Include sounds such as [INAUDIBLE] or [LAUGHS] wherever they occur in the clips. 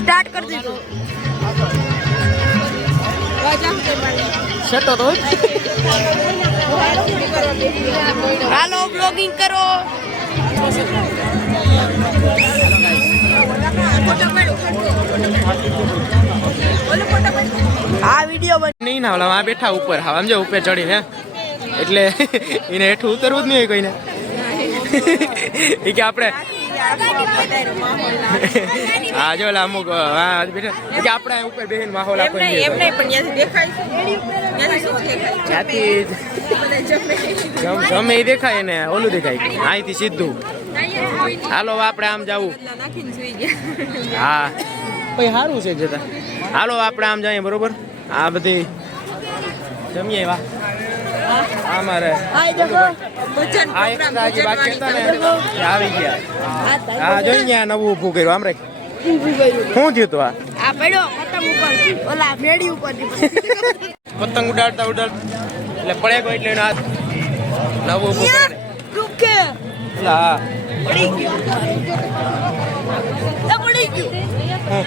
Start કરી દીધું. શટો તો હાલો બ્લોગિંગ કરો. આ વીડિયો નહીં ના ઓલા આ બેઠા ઉપર હા સમજો ઉપર ચડીને. એટલે [LAUGHS] એને હેઠું ઉતરવું જ નહીં કોઈને. [LAUGHS] એ કે આપણે હા જો ઓલા અમુક હા આપણે ઉપર બેહીને માહોલ આપો એમ નહીં પણ દેખાય છે. ત્યાંથી શું દેખાય એ ને ઓલું દેખાય. અહીંથી સીધું. હાલો આપણે આમ જવું. હા. પછી સારું છે જતા. હાલો આપણે આમ જઈએ બરોબર? આ બધી જમીએ વાહ. આ મારે. હાય દેખો ભજન આ એક આજે બાકી હતા ને. એ આવી ગયા. હા જોઈ ગયા નવું ઊભું કર્યું. આમ શું થયું તું આ? આ પડ્યો પતંગ ઉપર. ઓલા મેડી ઉપર પતંગ. ઉડાડતા ઉડાડતા એટલે પડે કોઈ એટલે હાથ. નવું ઊભું કરે. રૂકે હા. પડી ગયું.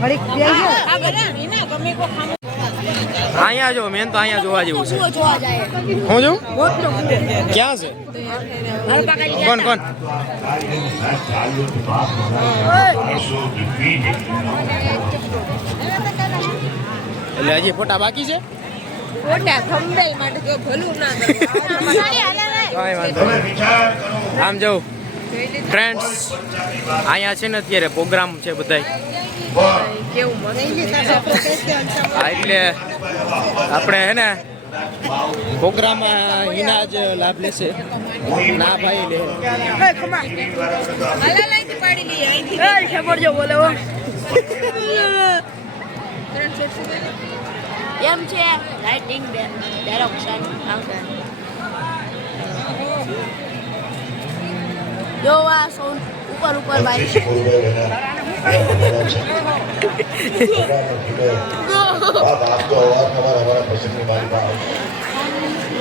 પડી ગયું. અહીંયા જો મેન તો અહીંયા જોવા જેવું છે. હું જોઉં? ક્યાં છે? કોણ કોણ? એટલે હજી ફોટા બાકી છે? જો આમ જવું ફ્રેન્ડ્સ અહીંયા છે ને અત્યારે પ્રોગ્રામ છે બધાય. હા, એટલે આપણે હે ને પ્રોગ્રામમાં હિના જ લાભ લેશે. ના ભાઈ લે. એમ છે લાઇટિંગ ડાયરેક્શન જો જોવા સૌ ઉપર ઉપર ભાઈ.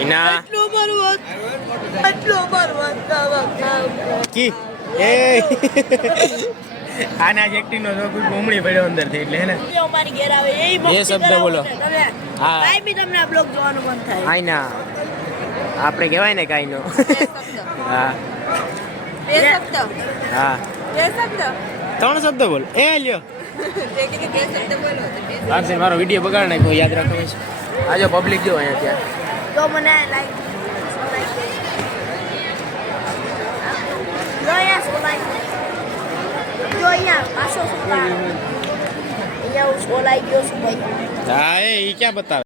ઇના એટલો પર્વત એટલો પર્વત કી? એ. [LAUGHS] આના એક્ટિંગ નો જોક ગોમડી પડ્યો અંદરથી એટલે હે ને અમારી ઘેર આવે એ એ શબ્દ બોલો. હા. કાઈ બી તમને આ બ્લોગ જોવાનું મન થાય. આઈ આપણે કહેવાય ને કાઈ નો હા. બે શબ્દ. હા. બે શબ્દ. ત્રણ શબ્દ બોલ. એ લ્યો. વારસી મારો વીડિયો બગાડ નાખ્યો યાદ રાખો છે આજો પબ્લિક જો અહીંયા ત્યાં તો મને લાઈક હા એ ક્યાં બતાવે?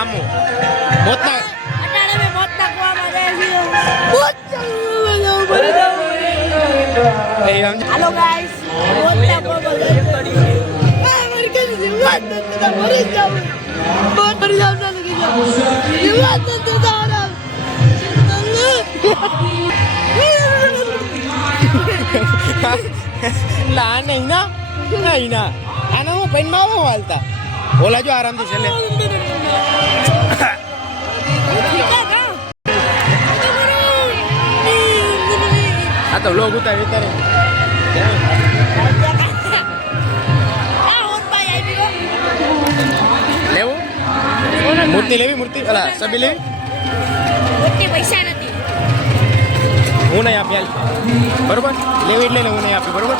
આમું મોતના અત્યારે મેં મોત નાખવામાં જાય છે મોત ચાલુ ભરી દઉં એ સમજ હાલો ગાઈસ મોત નાખવામાં જાય છે એ મરી ગઈ છે વાત નથી તો મરી જ જાઉં મોત મરી જાઉં ના લગી જાઉં એ વાત નથી તો આરામ લા નહીં ના નહીં ના આને હું પૈનમાં આવો હાલતા ઓલા જો આરામથી છેલ્લે. આ તો લોગ ઉતારી ઉતારી. લેવું? મૂર્તિ લેવી મૂર્તિ? અલા સબી લેવી? પૈસા નથી હું નહીં આપી હાલ. બરોબર? લેવી એટલે હું નહીં આપી બરોબર?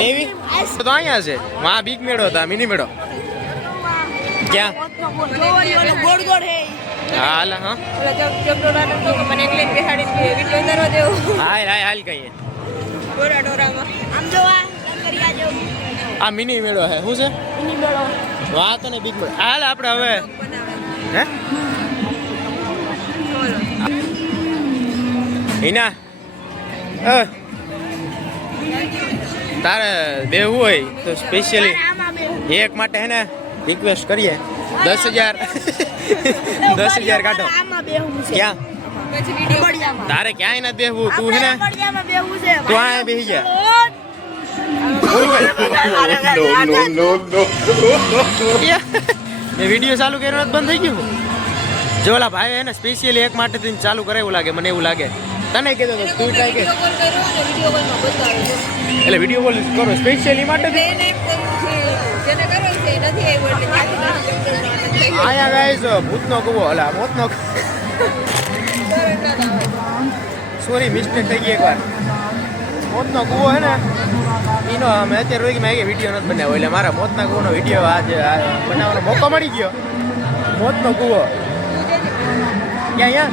લેવી? તો અહીંયા છે. મા બીગ મેળો હતા, મિની મેળો. ક્યાં? હાલ, હા. મને એકલે દેવું હાલ હાલ આ મિની મેળો હે. શું છે? મિની ને બીગ મેળો. હાલ આપણે હવે. હિના. અ. તારે બેહવું હોય તો સ્પેશિયલી આમાં બેહું. એક માટે હે ને રિક્વેસ્ટ કરીએ. દસ હજાર. દસ હજાર કાઢો. આમાં બેહું છે. ક્યાં? પછી વીડિયો બળિયામાં. તારે ક્યાંય નથી બેહવું તું હે ને? આપણે બળિયામાં બેહવું છે. તું અહીંયા બેહી જા. [LAUGHS] [LAUGHS] મેં વીડિયો ચાલુ કર્યો ને બંધ થઈ ગયું. જો ઓલા ભાઈ એને સ્પેશિયલી એક માટે થઈને ચાલુ કરે એવું લાગે મને એવું લાગે. તને કીધું તો તું ટ્રાય બતાવ્યો એટલે વીડિયો કોલ કરો સ્પેશિયલી માટે. આયા ગાઈસ ભૂતનો કૂવો. અલા મોતનો સોરી મિસ્ટેક થઈ ગઈ એકવાર. મોતનો કૂવો હે ને એનો અમે અત્યારે રોઈ મેં વીડિયો નથી બનાવ્યો. એટલે મારા મોતના કૂવાનો વીડિયો આજે બનાવવાનો મોકો મળી ગયો. મોતનો કૂવો. ક્યાં અહીંયા?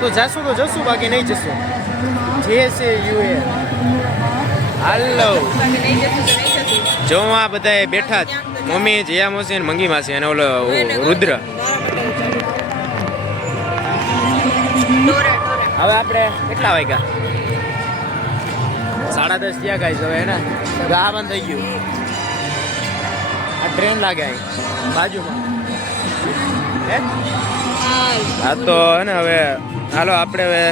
તો જાશું તો જશું, બાકી નહીં જશું. જે છે યુ એ હાલો. જો આ બધા બેઠા જ. મમ્મી જયા મોસી અને મંગી માસી અને ઓલો રુદ્ર. હવે આપણે કેટલા વાગ્યા? સાડા દસ થયા ગાઈસ હવે ને ગા બંધ થઈ ગયું. આ ટ્રેન લાગે અહીં બાજુમાં. હે. હા તો હે ને હવે હાલો આપણે હવે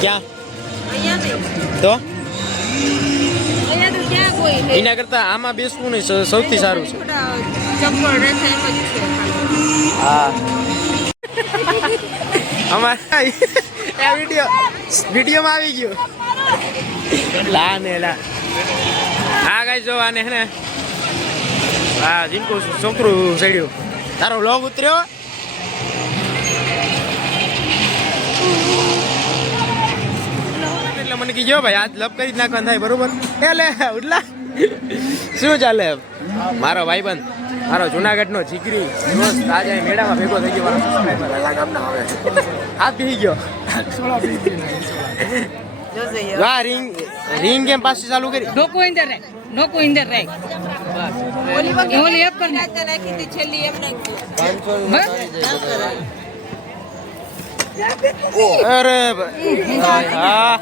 ક્યાં? અહીંયા તો? અહીંયા તો ક્યાં કોઈ નહીં. એના કરતા આમાં બેસવું નહીં સૌથી સારું છે. ચપ્પલ રહેશે એમ જ છે હા. અમારા આ વીડિયો વિડીયોમાં આવી ગયો. લા ને લા. હા ગાઈ જો આને હે ને હા જીનકો છોકરું ચડ્યું તારો લોગ ઉતર્યો? એટલે મને કીધો ભાઈ આજ લપ કરી જ નાખવાનું થાય બરોબર? એ લે ઉડલા. શું ચાલે મારો ભાઈબંધ મારો જુનાગઢનો જીગરી દોસ્ત આજે મેળામાં ભેગો થઈ ગયો મારો subscriber. આલા ગામનો આવે હાથ પી ગયો. વાહ રિંગ રિંગ કેમ પાછી ચાલુ કરી ડોકો ઇન્દર રે નોકો ઇન્દર રે ઓલી એક કર નાખી હતી છેલ્લી એમ નાખી અરે ભાઈ. હા.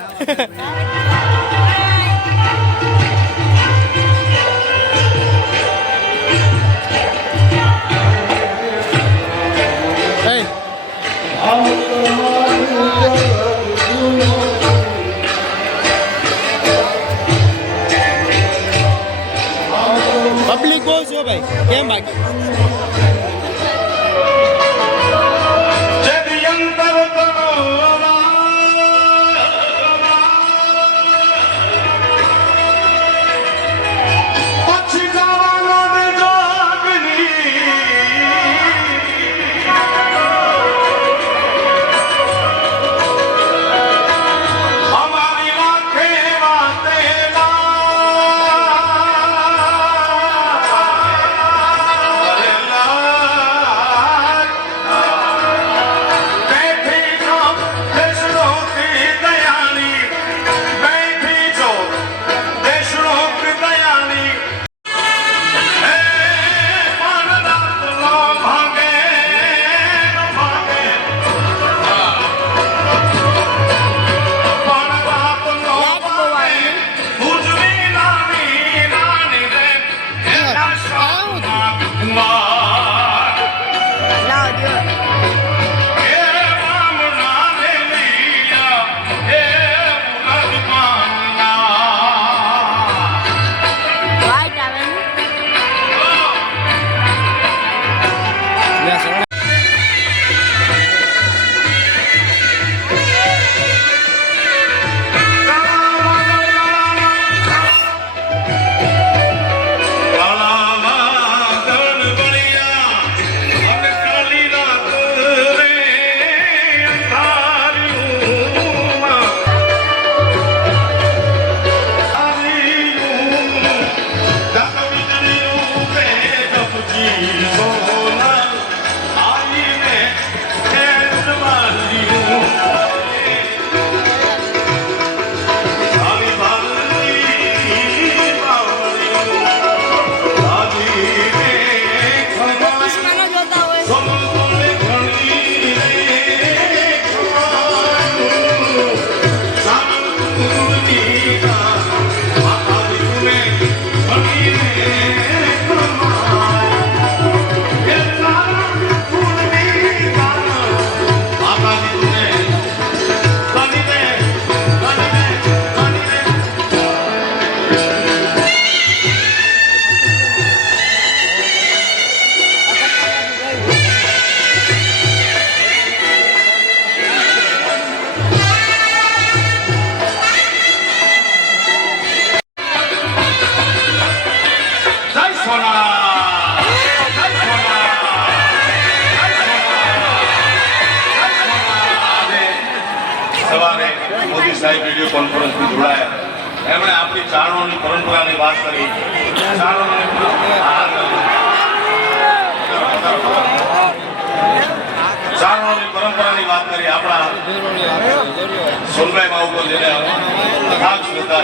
સોનભાઈ બાબુ જેને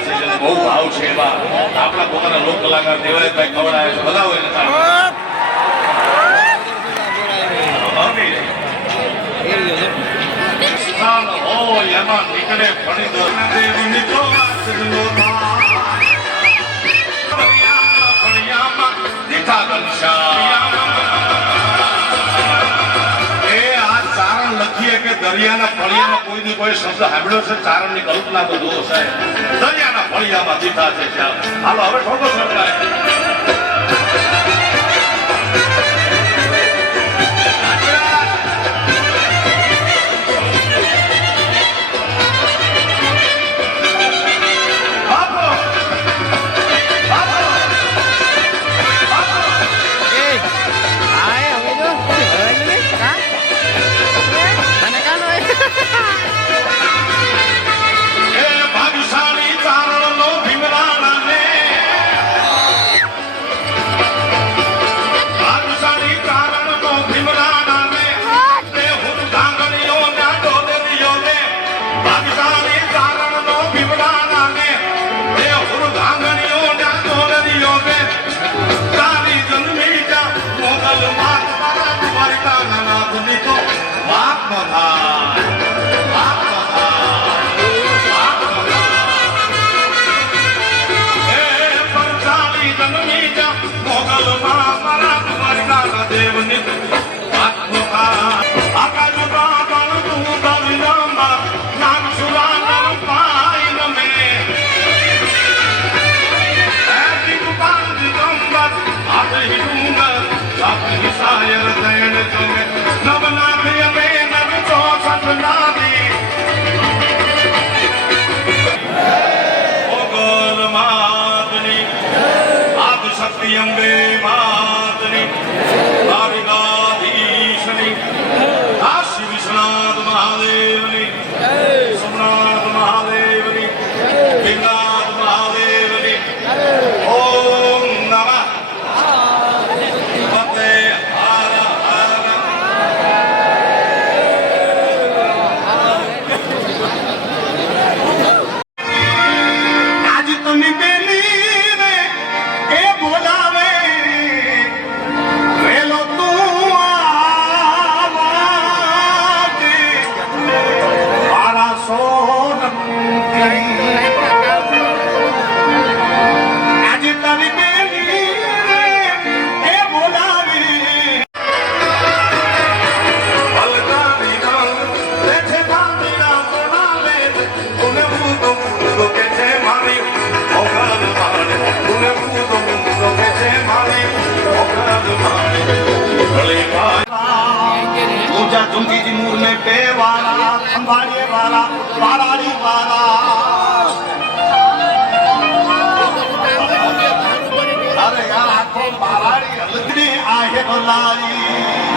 છે જેને બહુ ભાવ છે એવા આપણા પોતાના લોક કલાકાર દેવાયભાઈ ખવડાવે છે બધા હોય ને હોય એમાં નીકળે ફણી દો. મિત્રો દરિયાના ફળિયામાં કોઈ ની કોઈ શબ્દ સાંભળ્યો છે? ચારણની કલ્પના બધું હશે દરિયાના ફળિયામાં જીતા છે હાલો, હવે થોડો સંભળાય पूजा झुंगी जी मूर में पे वाला संभाड़िए वाला वाराड़ी वाला अरे यार आखो वाराड़ी हलदनी आहे बलारी